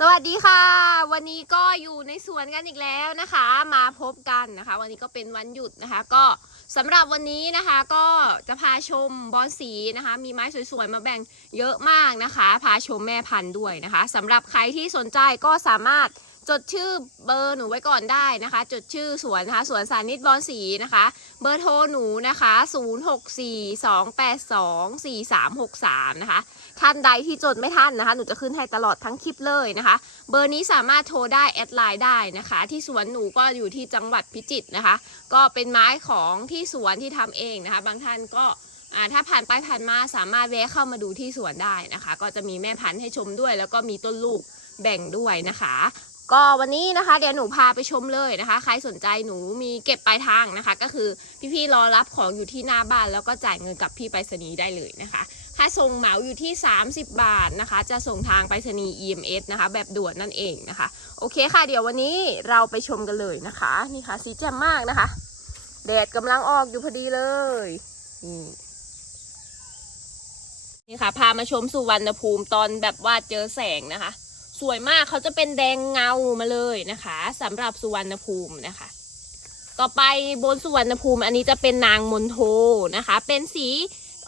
สวัสดีค่ะ วันนี้ก็อยู่ในสวนกันอีกแล้วนะคะ มาพบกันนะคะ วันนี้ก็เป็นวันหยุดนะคะ ก็สำหรับวันนี้นะคะก็จะพาชมบอนสีนะคะ มีไม้สวยๆมาแบ่งเยอะมากนะคะ พาชมแม่พันธุ์ด้วยนะคะสำหรับใครที่สนใจก็สามารถ จดชื่อเบอร์หนูไว้ก่อนได้นะคะ จดชื่อสวนนะคะสวนสานิตบอนสีนะคะ เบอร์โทรหนูนะคะ 0642824363 นะคะ ท่านใดที่จดไม่ทันนะคะ หนูจะขึ้นให้ตลอดทั้งคลิปเลยนะคะ เบอร์นี้สามารถโทรได้แอดไลน์ได้นะคะ ที่สวนหนูก็อยู่ที่จังหวัดพิจิตรนะคะ ก็เป็นไม้ของที่สวนที่ทำเองนะคะ บางท่านก็ถ้าผ่านไปผ่านมาสามารถแวะเข้ามาดูที่สวนได้นะคะ ก็จะมีแม่พันธุ์ให้ชมด้วย แล้วก็มีต้นลูกแบ่งด้วยนะคะ ก็วันนี้นะคะเดี๋ยวหนูพาไปชมเลยนะคะ ใครสนใจหนูมีเก็บปลายทางนะคะ ก็คือพี่ๆรอรับของอยู่ที่หน้าบ้าน แล้วก็จ่ายเงินกับพี่ไปรษณีย์ได้เลยนะคะถ้าส่งเหมาอยู่ที่ 30 บาทนะคะ จะส่งทางไปรษณีย์ EMS นะคะ แบบด่วนนั่นเองนะคะ โอเคค่ะ เดี๋ยววันนี้เราไปชมกันเลยนะคะ นี่ค่ะสีแจ่มมากนะคะ แดดกำลังออกอยู่พอดีเลยนี่นี่ค่ะ พามาชมสุวรรณภูมิตอนแบบว่าเจอแสงนะคะ สวยมากเขาจะเป็นแดงเงามาเลยนะคะสำหรับสุวรรณภูมินะคะ ต่อไปบนสุวรรณภูมิอันนี้จะเป็นนางมนโทนะคะ เป็นสี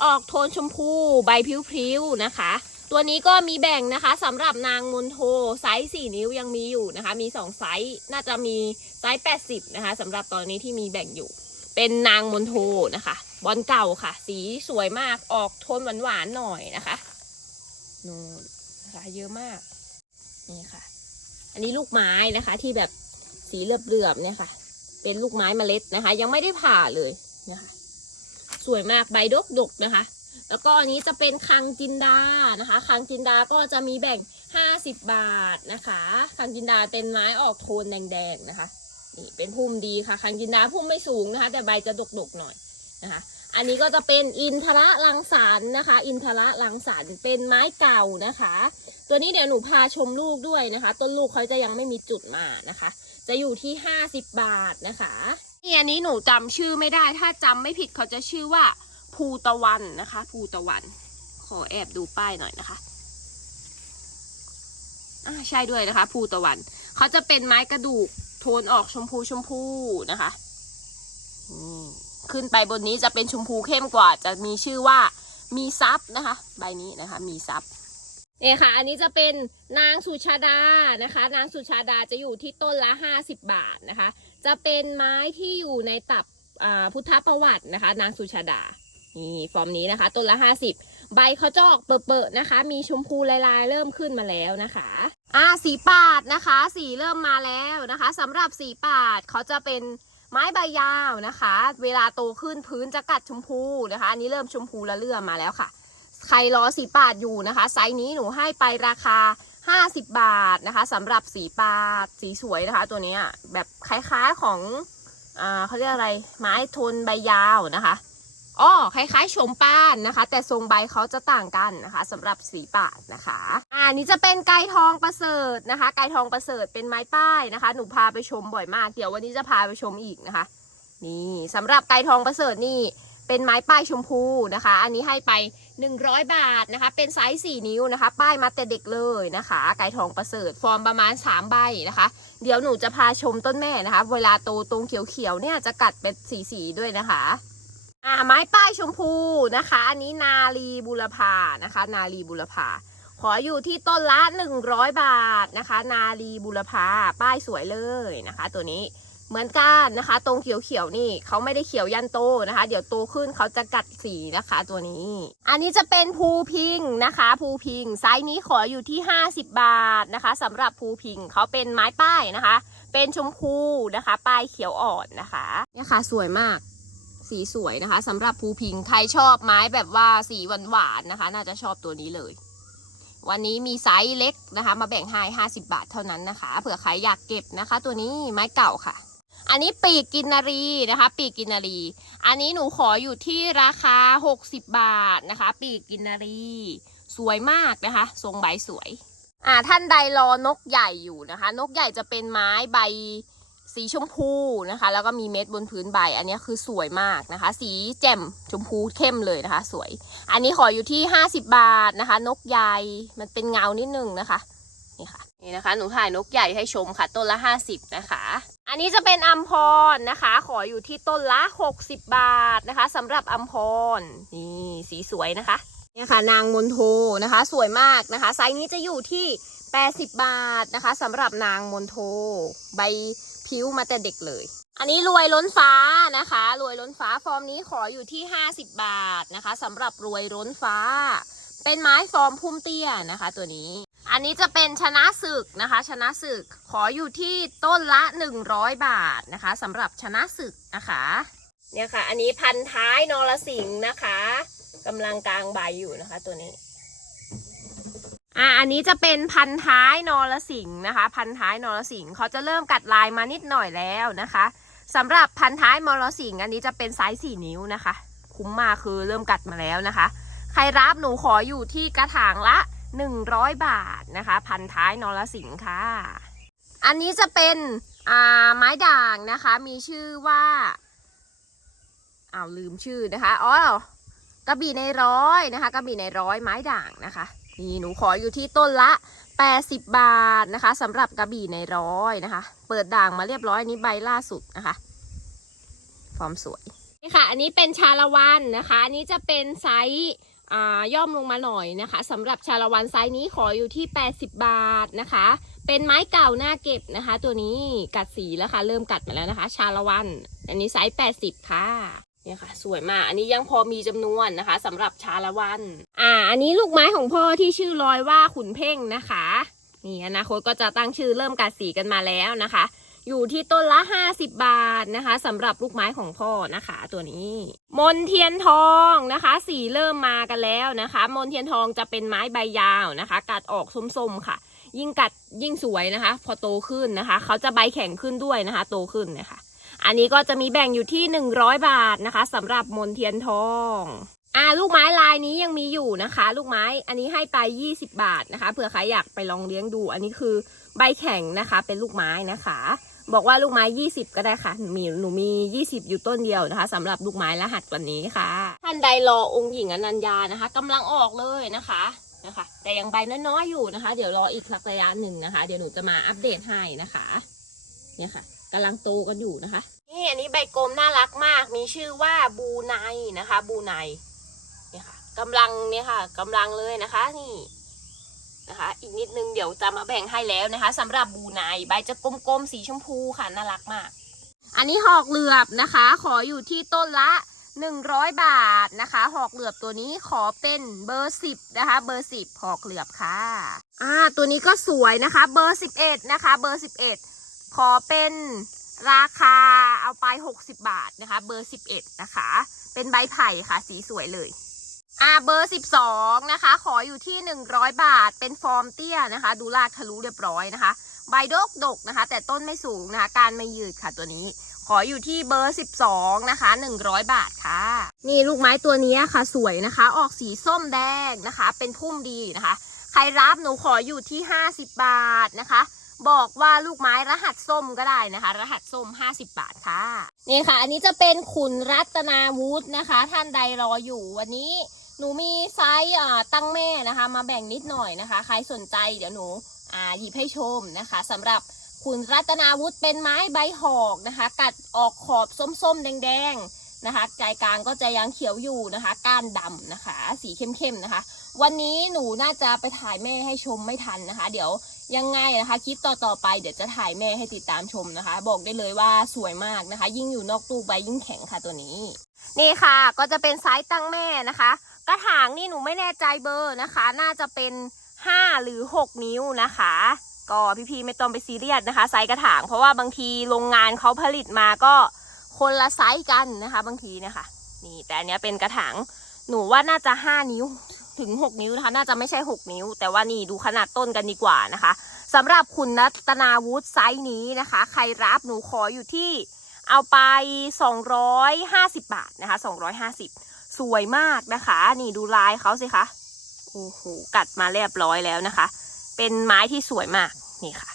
ออกโทนชมพูใบพริ้วๆนะคะ ตัวนี้ก็มีแบ่งนะคะสำหรับนางมนโทไซส์4นิ้วยังมีอยู่นะคะ มี 2 ไซส์น่าจะมีไซส์ 80 นะคะสำหรับตอนนี้ที่มีแบ่งอยู่ เป็นนางมนโทนะคะ บอลเก่าค่ะ สีสวยมากออกโทนหวานๆหน่อยนะคะนู่นนะคะเยอะมาก นี่ค่ะ อันนี้ลูกไม้นะคะ ที่แบบสีเหลือบๆเนี่ยค่ะ เป็นลูกไม้เมล็ดนะคะ ยังไม่ได้ผ่าเลยนะคะสวยมากใบดกดกๆนะคะ แล้วก็อันนี้จะเป็นคังจินดานะคะคังจินดาก็จะมีแบ่ง 50 บาทนะคะคังจินดาเป็นไม้ออกโทนแดงๆนะคะนี่เป็นพุ่มดีค่ะคังจินดาพุ่มไม่สูงนะคะ แต่ใบจะดกๆหน่อยนะคะ อันนี้ก็จะเป็นอินทระลังสรรนะคะ อินทระลังสรรเป็นไม้เก่านะคะ ตัวนี้เดี๋ยวหนูพาชมลูกด้วยนะคะ ต้นลูกเขาจะยังไม่มีจุดมานะคะ จะอยู่ที่ 50 บาทนะคะนี่อันนี้หนูจำชื่อไม่ได้ ถ้าจำไม่ผิดเขาจะชื่อว่าภูตะวันนะคะ ภูตะวัน ขอแอบดูป้ายหน่อยนะคะอ่าใช่ด้วยนะคะ ภูตะวัน เขาจะเป็นไม้กระดูกโทนออกชมพูชมพูนะคะอืม ขึ้นไปบนนี้จะเป็นชมพูเข้มกว่า จะมีชื่อว่ามีซับนะคะ ใบนี้นะคะมีซับเนี่ยค่ะ อันนี้จะเป็นนางสุชาดานะคะ นางสุชาดาจะอยู่ที่ต้นละ 50 บาทนะคะ จะเป็นไม้ที่อยู่ในตับพุทธประวัตินะคะ นางสุชาดานี่ฟอร์มนี้นะคะต้นละ 50 ใบเขาจะออกเปิดๆนะคะ มีชมพูลายๆ เริ่มขึ้นมาแล้วนะคะอ่าสีปาดนะคะ สีเริ่มมาแล้วนะคะสำหรับสีปาดเขาจะเป็น ไม้ใบยาวนะคะ เวลาโตขึ้นพื้นจะกัดชมพูนะคะอันนี้เริ่มชมพูละเลื่อมมาแล้วค่ะ ใครรอสีปาดอยู่นะคะ ไซส์นี้หนูให้ไปราคา 50 บาทนะคะสำหรับสีปาดสีสวยนะคะ ตัวนี้แบบคล้ายๆของอ่าเขาเรียกอะไรไม้ทนใบยาวนะคะ อ้อคล้ายๆชมป้านนะคะ แต่ทรงใบเขาจะต่างกันนะคะสำหรับสีปานะคะอ่านี้จะเป็นไก่ทองประเสริฐนะคะไก่ทองประเสริฐเป็นไม้ป้ายนะคะ หนูพาไปชมบ่อยมาก เดี๋ยววันนี้จะพาไปชมอีกนะคะ นี่สำหรับไก่ทองประเสริฐนี่เป็นไม้ป้ายชมพูนะคะ อันนี้ให้ไป 100 บาทนะคะ เป็นไซส์ 4 นิ้วนะคะ ป้ายมาแต่เด็กเลยนะคะ ไก่ทองประเสริฐ ฟอร์มประมาณ 3 ใบนะคะ เดี๋ยวหนูจะพาชมต้นแม่นะคะ เวลาโตตรงเขียวๆเนี่ยจะกัดเป็นสีๆด้วยนะคะ อ่าไม้ป้ายชมพูนะคะ อันนี้นาลีบุรพานะคะ นาลีบุรพาขออยู่ที่ต้นละ 100 บาทนะคะ นาลีบุรพาป้ายสวยเลยนะคะ ตัวนี้เหมือนกันนะคะ ตรงเขียวๆนี่เขาไม่ได้เขียวยันโตนะคะ เดี๋ยวโตขึ้นเขาจะกัดสีนะคะ ตัวนี้ อันนี้จะเป็นภูพิงนะคะ ภูพิงไซส์นี้ขออยู่ที่ 50 บาทนะคะสำหรับภูพิงเขาเป็นไม้ป้ายนะคะ เป็นชมพูนะคะ ป้ายเขียวอ่อนนะคะเนี่ยค่ะสวยมาก สีสวยนะคะสำหรับภูพิงใครชอบไม้แบบว่าสีหวานๆนะคะ น่าจะชอบตัวนี้เลย วันนี้มีไซส์เล็กนะคะ มาแบ่งให้ 50 บาทเท่านั้นนะคะ เผื่อใครอยากเก็บนะคะ ตัวนี้ไม้เก่าค่ะ อันนี้ปีกกินนารีนะคะ ปีกกินนารี อันนี้หนูขออยู่ที่ราคา 60 บาทนะคะ ปีกกินนารี สวยมากนะคะ ทรงใบสวย อ่าท่านใดรอนกใหญ่อยู่นะคะ นกใหญ่จะเป็นไม้ใบ สีชมพูนะคะ แล้วก็มีเม็ดบนพื้นใบ อันนี้คือสวยมากนะคะ สีแจ่มชมพูเข้มเลยนะคะ สวย อันนี้ขออยู่ที่ 50 บาทนะคะ นกใหญ่มันเป็นเงานิดนึงนะคะนี่ค่ะนี่นะคะหนูถ่ายนกใหญ่ให้ชมค่ะ ต้นละห้าสิบนะคะ อันนี้จะเป็นอัมพรนะคะ ขออยู่ที่ต้นละหกสิบบาทนะคะสำหรับอัมพรนี่สีสวยนะคะเนี่ยค่ะนางมนโทนะคะ สวยมากนะคะ ไซส์นี้จะอยู่ที่ 80 บาทนะคะสำหรับนางมนโท ใบ ผิวมาแต่เด็กเลย อันนี้รวยล้นฟ้านะคะรวยล้นฟ้าฟอร์มนี้ขออยู่ที่ 50 บาทนะคะสำหรับรวยล้นฟ้า เป็นไม้ฟอร์มพุ่มเตี้ยนะคะ ตัวนี้ อันนี้จะเป็นชนะศึกนะคะ ชนะศึกขออยู่ที่ต้นละ 100 บาทนะคะสำหรับชนะศึกนะคะเนี่ยค่ะ อันนี้พันท้ายนรสิงห์นะคะกำลังกลางใบอยู่นะคะ ตัวนี้ อ่าอันนี้จะเป็นพันท้ายนรสิงห์นะคะ พันท้ายนรสิงห์เขาจะเริ่มกัดลายมานิดหน่อยแล้วนะคะสำหรับพันท้ายนรสิงห์อันนี้จะเป็นไซส์สี่นิ้วนะคะ คุ้มมาคือเริ่มกัดมาแล้วนะคะ ใครรับหนูขออยู่ที่กระถางละ 100 บาทนะคะ พันท้ายนรสิงห์ค่ะ อันนี้จะเป็นอ่าไม้ด่างนะคะ มีชื่อว่าอ้าวลืมชื่อนะคะอ๋อกระบี่ในร้อยนะคะ กระบี่ในร้อยไม้ด่างนะคะ นี่หนูขออยู่ที่ต้นละ 80 บาทนะคะสำหรับกระบี่ในร้อยนะคะ เปิดด่างมาเรียบร้อยนี้ใบล่าสุดนะคะฟอร์มสวยนี่ค่ะ อันนี้เป็นชาละวันนะคะ อันนี้จะเป็นไซส์อ่าย่อมลงมาหน่อยนะคะสำหรับชาละวันไซส์นี้ขออยู่ที่ 80 บาทนะคะ เป็นไม้เก่าหน้าเก็บนะคะ ตัวนี้กัดสีแล้วค่ะ เริ่มกัดมาแล้วนะคะ ชาละวัน อันนี้ไซส์ 80 ค่ะ เนี่ยค่ะ สวยมาก อันนี้ยังพอมีจำนวนนะคะสำหรับชาละวัน อ่า อันนี้ลูกไม้ของพ่อที่ชื่อลอยว่าขุนเพ่งนะคะ นี่อนาคตก็จะตั้งชื่อเริ่มกัดสีกันมาแล้วนะคะ อยู่ที่ต้นละ 50 บาทนะคะสำหรับลูกไม้ของพ่อนะคะ ตัวนี้ มนเทียนทองนะคะ สีเริ่มมากันแล้วนะคะ มนเทียนทองจะเป็นไม้ใบยาวนะคะ กัดออกส้มๆค่ะ ยิ่งกัดยิ่งสวยนะคะ พอโตขึ้นนะคะ เขาจะใบแข็งขึ้นด้วยนะคะ โตขึ้นนะคะ อันนี้ก็จะมีแบ่งอยู่ที่ 100 บาทนะคะสำหรับมนเทียนทองอ่าลูกไม้ลายนี้ยังมีอยู่นะคะ ลูกไม้อันนี้ให้ไป 20 บาทนะคะเผื่อใครอยากไปลองเลี้ยงดู อันนี้คือใบแข็งนะคะ เป็นลูกไม้นะคะ บอกว่าลูกไม้ 20 ก็ได้ค่ะมีหนูมี 20 อยู่ต้นเดียวนะคะสำหรับลูกไม้รหัสวันนี้ค่ะ ท่านใดรอองค์หญิงอนัญญานะคะกำลังออกเลยนะคะนะคะ แต่ยังใบน้อยๆอยู่นะคะ เดี๋ยวรออีกสักระยะหนึ่งนะคะ เดี๋ยวหนูจะมาอัปเดตให้นะคะ เนี่ยค่ะกำลังโตกันอยู่นะคะ นี่อันนี้ใบกลมน่ารักมาก มีชื่อว่าบูไนนะคะบูไนเนี่ยค่ะกำลังเนี่ยค่ะกำลังเลยนะคะนี่นะคะ อีกนิดนึงเดี๋ยวจะมาแบ่งให้แล้วนะคะสำหรับบูไนใบจะกลมๆสีชมพูค่ะน่ารักมาก อันนี้หอกเหลือบนะคะ ขออยู่ที่ต้นละ100 บาทนะคะ หอกเหลือบตัวนี้ขอเป็นเบอร์ 10 นะคะ เบอร์ 10 หอกเหลือบค่ะ อ่า ตัวนี้ก็สวยนะคะ เบอร์ 11 นะคะ เบอร์ 11 ขอเป็น ราคาเอาไป 60 บาทนะคะ เบอร์ 11 นะคะ เป็นใบไผ่ค่ะ สีสวยเลยอ่าเบอร์ 12 นะคะ ขออยู่ที่ 100 บาท เป็นฟอร์มเตี้ยนะคะ ดูลากทะลุเรียบร้อยนะคะ ใบดกดกนะคะ แต่ต้นไม่สูงนะคะ การไม่ยืดค่ะตัวนี้ ขออยู่ที่เบอร์ 12 นะคะ 100 บาทค่ะ นี่ลูกไม้ตัวนี้ค่ะ สวยนะคะ ออกสีส้มแดงนะคะ เป็นพุ่มดีนะคะ ใครรับหนูขออยู่ที่ 50 บาทนะคะ บอกว่าลูกไม้รหัสส้มก็ได้นะคะ รหัสส้ม 50 บาทค่ะ นี่ค่ะ อันนี้จะเป็นขุนรัตนาวุฒินะคะ ท่านใดรออยู่วันนี้หนูมีไซส์ตั้งแม่นะคะ มาแบ่งนิดหน่อยนะคะ ใครสนใจเดี๋ยวหนูหยิบให้ชมนะคะสำหรับขุนรัตนาวุฒิเป็นไม้ใบหอกนะคะ กัดออกขอบส้มๆ แดงๆนะคะใจกลางก็จะยังเขียวอยู่นะคะ ก้านดำนะคะ สีเข้มๆนะคะ วันนี้หนูน่าจะไปถ่ายแม่ให้ชมไม่ทันนะคะ เดี๋ยว ยังไงนะคะคลิปต่อๆไปเดี๋ยวจะถ่ายแม่ให้ติดตามชมนะคะ บอกได้เลยว่าสวยมากนะคะ ยิ่งอยู่นอกตู้ใบยิ่งแข็งค่ะตัวนี้ นี่ค่ะก็จะเป็นไซส์ตั้งแม่นะคะ กระถางนี่หนูไม่แน่ใจเบอร์นะคะ น่าจะเป็น 5 หรือ 6 นิ้วนะคะก็พี่ๆไม่ต้องไปซีเรียสนะคะไซส์กระถาง เพราะว่าบางทีโรงงานเขาผลิตมาก็คนละไซส์กันนะคะ บางทีนี่ยค่ะนี่แต่อันนี้เป็นกระถางหนูว่าน่าจะ 5 นิ้ว ถึง 6 นิ้วนะคะ น่าจะไม่ใช่ 6 นิ้ว แต่ว่านี่ดูขนาดต้นกันดีกว่านะคะสำหรับคุณนัตนาวุฒิไซส์นี้นะคะ ใครรับหนูขออยู่ที่เอาไป 250 บาทนะคะ 250 สวยมากนะคะ นี่ดูลายเขาสิคะโอ้โหกัดมาเรียบร้อยแล้วนะคะ เป็นไม้ที่สวยมากนี่ค่ะ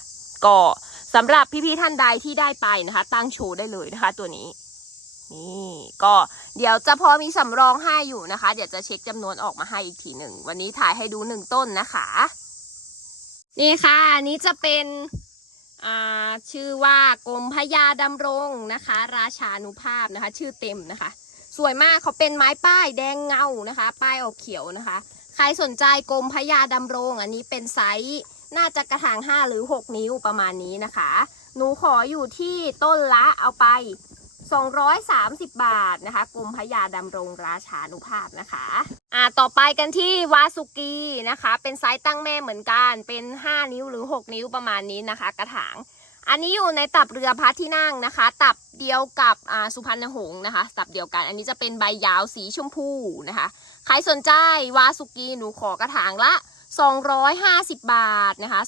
ก็สำหรับพี่ๆท่านใดที่ได้ไปนะคะ ตั้งโชว์ได้เลยนะคะ ตัวนี้ นี่ก็เดี๋ยวจะพอมีสำรองให้อยู่นะคะ เดี๋ยวจะเช็คจำนวนออกมาให้อีกทีหนึ่ง วันนี้ถ่ายให้ดูหนึ่งต้นนะคะ นี่ค่ะอันนี้จะเป็นอ่าชื่อว่ากรมพญาดำรงนะคะ ราชานุภาพนะคะ ชื่อเต็มนะคะ สวยมากเขาเป็นไม้ป้ายแดงเงานะคะ ป้ายออกเขียวนะคะ ใครสนใจกรมพญาดำรง อันนี้เป็นไซส์น่าจะกระถาง 5 หรือ 6 นิ้วประมาณนี้นะคะ หนูขออยู่ที่ต้นละเอาไป 230 บาทนะคะกรมพญาดำรงราชานุภาพนะคะอ่าต่อไปกันที่วาสุกีนะคะ เป็นไซส์ตั้งแม่เหมือนกันเป็น 5 นิ้วหรือ 6 นิ้วประมาณนี้นะคะ กระถาง อันนี้อยู่ในตับเรือพระที่นั่งนะคะ ตับเดียวกับอ่าสุพรรณหงส์นะคะ ตับเดียวกัน อันนี้จะเป็นใบยาวสีชมพูนะคะ ใครสนใจวาสุกีหนูขอกระถางละ 250 บาทนะคะ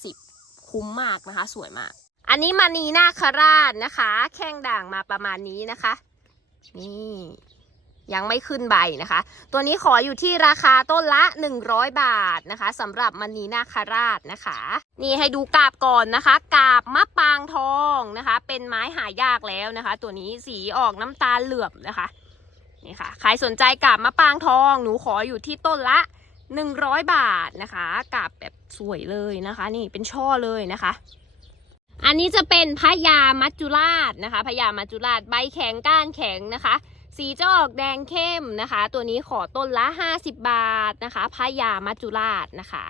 250 คุ้มมากนะคะ สวยมาก อันนี้มานีนาคราชนะคะ แข้งด่างมาประมาณนี้นะคะ นี่ยังไม่ขึ้นใบนะคะ ตัวนี้ขออยู่ที่ราคาต้นละ 100 บาทนะคะสำหรับมณีนาคราชนะคะ นี่ให้ดูกาบก่อนนะคะ กาบมะปางทองนะคะ เป็นไม้หายากแล้วนะคะ ตัวนี้สีออกน้ำตาลเหลือบนะคะนี่ค่ะใครสนใจกาบมะปางทอง หนูขออยู่ที่ต้นละ 100 บาทนะคะ กาบแบบสวยเลยนะคะ นี่เป็นช่อเลยนะคะ อันนี้จะเป็นพญามัจจุราชนะคะพญามัจจุราชใบแข็งก้านแข็งนะคะ สีจะออกแดงเข้มนะคะ ตัวนี้ขอต้นละ 50 บาทนะคะพญามัจจุราชนะคะ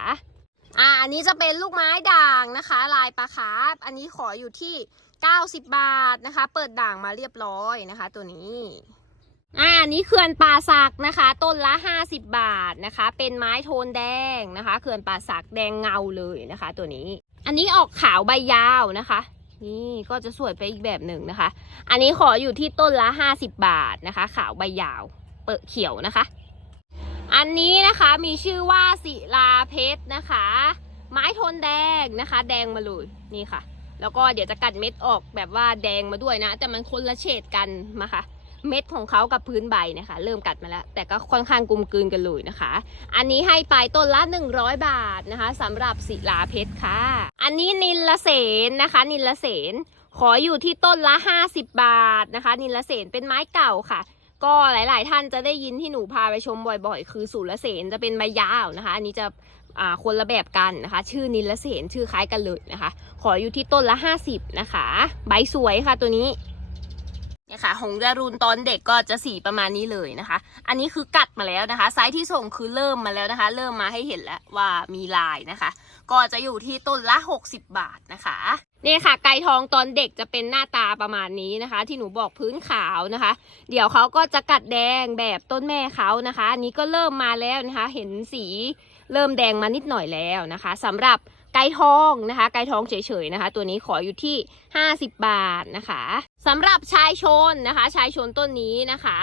อ่าอันนี้จะเป็นลูกไม้ด่างนะคะ ลายปลาคาร์ฟอันนี้ขออยู่ที่ 90 บาทนะคะ เปิดด่างมาเรียบร้อยนะคะ ตัวนี้อ่าอันนี้เขื่อนป่าสักนะคะ ต้นละ 50 บาทนะคะ เป็นไม้โทนแดงนะคะเขื่อนป่าสักแดงเงาเลยนะคะ ตัวนี้ อันนี้ออกขาวใบยาวนะคะ นี่ก็จะสวยไปอีกแบบหนึ่งนะคะ อันนี้ขออยู่ที่ต้นละ 50 บาทนะคะ ขาวใบยาว เปิดเขียวนะคะ อันนี้นะคะมีชื่อว่าศิลาเพชรนะคะ ไม้โทนแดงนะคะ แดงมาเลยนี่ค่ะ แล้วก็เดี๋ยวจะกัดเม็ดออกแบบว่าแดงมาด้วยนะ แต่มันคนละเฉดกันนะคะ เม็ดของเขากับพื้นใบนะคะ เริ่มกัดมาแล้ว แต่ก็ค่อนข้างกลมกลืนกันเลยนะคะ อันนี้ให้ไปต้นละ 100 บาทนะคะสำหรับศิลาเพชรค่ะ อันนี้นิลละเสนนะคะ นิลละเสนขออยู่ที่ต้นละ 50 บาทนะคะ นิลละเสนเป็นไม้เก่าค่ะก็หลาย ๆ ท่านจะได้ยินที่หนูพาไปชมบ่อย ๆ คือสุรเสนจะเป็นใบยาวนะคะ อันนี้จะอ่าคนละแบบกันนะคะ ชื่อนิลละเสนชื่อคล้ายกันเลยนะคะ ขออยู่ที่ต้นละ 50 นะคะ ใบสวยค่ะตัวนี้ เนี่ยค่ะหงดารุนตอนเด็กก็จะสีประมาณนี้เลยนะคะ อันนี้คือกัดมาแล้วนะคะ ไซส์ที่ส่งคือเริ่มมาแล้วนะคะ เริ่มมาให้เห็นแล้วว่ามีลายนะคะ ก็จะอยู่ที่ต้นละ 60 บาทนะคะนี่ค่ะ ไก่ทองตอนเด็กจะเป็นหน้าตาประมาณนี้นะคะ ที่หนูบอกพื้นขาวนะคะ เดี๋ยวเขาก็จะกัดแดงแบบต้นแม่เขานะคะอันนี้ก็เริ่มมาแล้วนะคะ เห็นสีเริ่มแดงมานิดหน่อยแล้วนะคะสำหรับไก่ทองนะคะ ไก่ทองเฉยๆนะคะ ตัวนี้ขออยู่ที่ 50 บาทนะคะ สำหรับชายชนนะคะ ชายชนต้นนี้นะคะ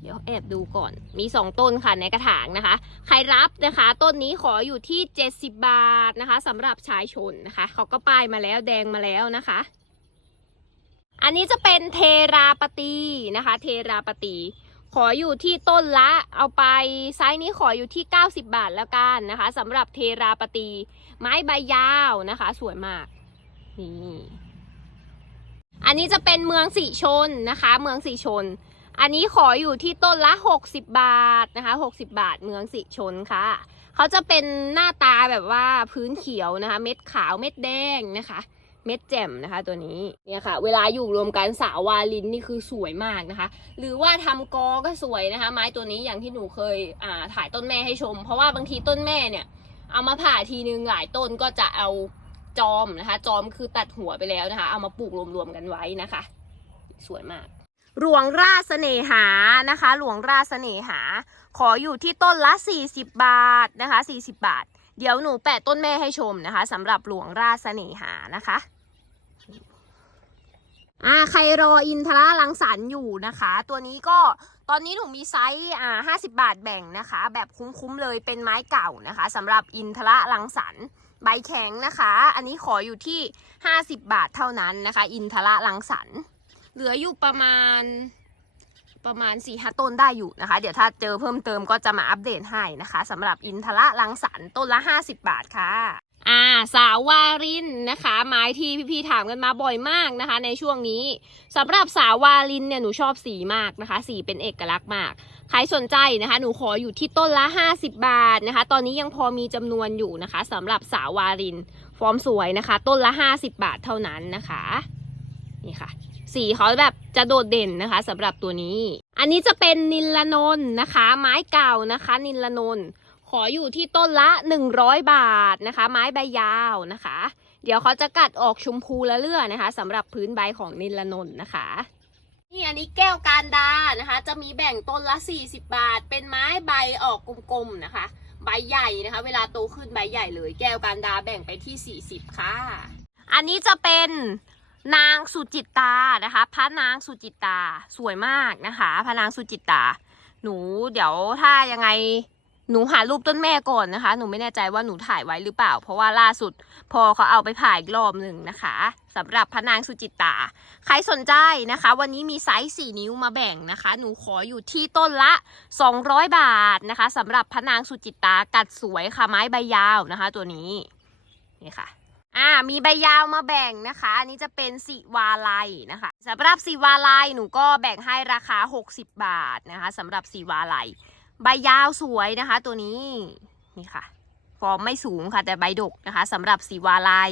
เดี๋ยวแอบดูก่อนมี 2 ต้นค่ะในกระถางนะคะ ใครรับนะคะต้นนี้ขออยู่ที่ 70 บาทนะคะสำหรับชายชนนะคะเขาก็ป้ายมาแล้วแดงมาแล้วนะคะ อันนี้จะเป็นเทราปตีนะคะ เทราปตีขออยู่ที่ต้นละเอาไปไซส์นี้ขออยู่ที่ 90 บาทแล้วกันนะคะสำหรับเทราปตี ไม้ใบยาวนะคะ สวยมากนี่ อันนี้จะเป็นเมืองสีชนนะคะ เมืองสีชน อันนี้ขออยู่ที่ต้นละ 60 บาทนะคะ60 บาทเมืองสีชนค่ะ เขาจะเป็นหน้าตาแบบว่าพื้นเขียวนะคะ เม็ดขาวเม็ดแดงนะคะ เม็ดแจ่มนะคะ ตัวนี้เนี่ยค่ะ เวลาอยู่รวมกันสาวาลินนี่คือสวยมากนะคะ หรือว่าทำกอก็สวยนะคะ ไม้ตัวนี้อย่างที่หนูเคยอ่าถ่ายต้นแม่ให้ชม เพราะว่าบางทีต้นแม่เนี่ย เอามาผ่าทีนึงหลายต้นก็จะเอา จอมนะคะ จอมคือตัดหัวไปแล้วนะคะ เอามาปลูกรวมๆกันไว้นะคะ สวยมาก หลวงราชเสน่หานะคะ หลวงราชเสน่หา ขออยู่ที่ต้นละ 40 บาทนะคะ 40 บาท เดี๋ยวหนูแปะต้นแม่ให้ชมนะคะสำหรับหลวงราชเสน่หานะคะอ่าใครรออินทราลังสรรอยู่นะคะ ตัวนี้ก็ตอนนี้หนูมีไซส์อ่าห้าสิบาทแบ่งนะคะ แบบคุ้มๆเลยเป็นไม้เก่านะคะสำหรับอินทราลังสรร ใบแข็งนะคะ อันนี้ขออยู่ที่ 50 บาทเท่านั้นนะคะ อินทระลังสรรเหลืออยู่ประมาณประมาณ4ี่ห้าต้นได้อยู่นะคะ เดี๋ยวถ้าเจอเพิ่มเติมก็จะมาอัปเดตให้นะคะสำหรับอินทระลังสรรต้นละ 50 บาทค่ะ อ่าสาววารินนะคะไม้ที่พี่ๆถามกันมาบ่อยมากนะคะ ในช่วงนี้สำหรับสาววารินเนี่ยหนูชอบสีมากนะคะ สีเป็นเอกลักษณ์มากใครสนใจนะคะ หนูขออยู่ที่ต้นละ 50 บาทนะคะ ตอนนี้ยังพอมีจำนวนอยู่นะคะสำหรับสาววาริน ฟอร์มสวยนะคะ ต้นละ 50 บาทเท่านั้นนะคะนี่ค่ะ สีเขาแบบจะโดดเด่นนะคะสำหรับตัวนี้ อันนี้จะเป็นนิลลานนนะคะ ไม้เก่านะคะ นิลลานน ออยู่ที่ต้นละ 100 บาทนะคะ ไม้ใบยาวนะคะ เดี๋ยวเขาจะกัดออกชมพูละเลื่อนะคะสำหรับพื้นใบของนิลนนท์นะคะนี่อันนี้แก้วการดานะคะ จะมีแบ่งต้นละ 40 บาท เป็นไม้ใบออกกลมๆนะคะ ใบใหญ่นะคะ เวลาโตขึ้นใบใหญ่เลย แก้วการดาแบ่งไปที่ 40 ค่ะ อันนี้จะเป็นนางสุจิตตานะคะ พระนางสุจิตตาสวยมากนะคะ พระนางสุจิตตา หนูเดี๋ยวถ้ายังไง หนูหารูปต้นแม่ก่อนนะคะ หนูไม่แน่ใจว่าหนูถ่ายไว้หรือเปล่า เพราะว่าล่าสุดพอเขาเอาไปผ่ายอีกรอบหนึ่งนะคะสำหรับพระนางสุจิตตา ใครสนใจนะคะ วันนี้มีไซส์4นิ้วมาแบ่งนะคะ หนูขออยู่ที่ต้นละ 200 บาทนะคะสำหรับพระนางสุจิตตากัดสวยค่ะไม้ใบยาวนะคะ ตัวนี้นี่ค่ะอ่ามีใบยาวมาแบ่งนะคะ อันนี้จะเป็นสิวาลัยนะคะสำหรับสิวาลัยหนูก็แบ่งให้ราคา 60 บาทนะคะสำหรับสิวาลัย ใบยาวสวยนะคะตัวนี้ นี่ค่ะ ฟอร์มไม่สูงค่ะแต่ใบดกนะคะสำหรับสีวาลาย